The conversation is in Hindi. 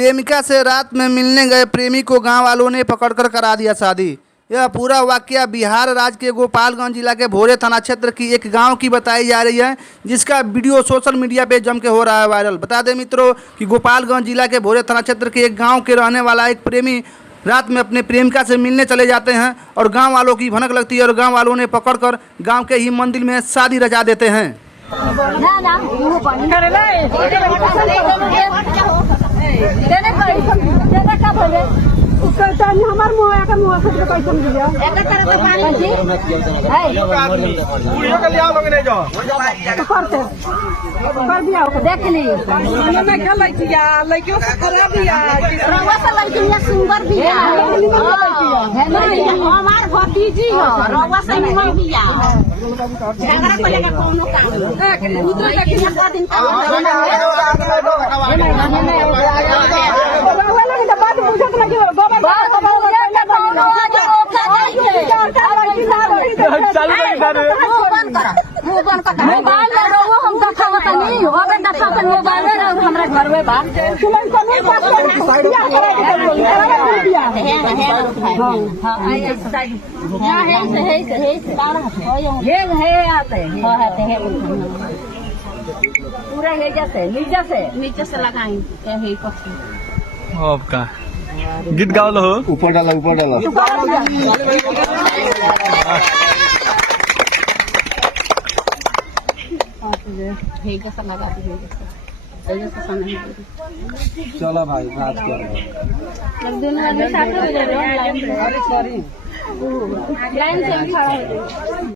प्रेमिका से रात में मिलने गए प्रेमी को गांव वालों ने पकड़कर करा दिया शादी। यह पूरा वाकया बिहार राज्य के गोपालगंज जिला के भोरे थाना क्षेत्र की एक गांव की बताई जा रही है, जिसका वीडियो सोशल मीडिया पे जम के हो रहा है वायरल। बता दें मित्रों कि गोपालगंज जिला के भोरे थाना क्षेत्र के एक गाँव के रहने वाला एक प्रेमी रात में अपने प्रेमिका से मिलने चले जाते हैं और गाँव वालों की भनक लगती है और गाँव वालों ने पकड़कर गाँव के ही मंदिर में शादी रचा देते हैं। हमार मुंह का मुंह से पैसा मिल गया एक तरह का पानी जी है पूरियों का लिया लोग नहीं जाओ तो करते कर दिया देख ली मैंने मैं क्या लड़कियां लड़कियों का करा दिया रवा से लड़कियां सुंदर दिया हमार भतीजी हो रवा से निमन दिया झगड़ा को लेकर कोनो काम उधर लड़कियां का दिन का पूरा नीचे से लगाएंगे का गीत गाओ लो ऊपर डाला चलो भाई बात कर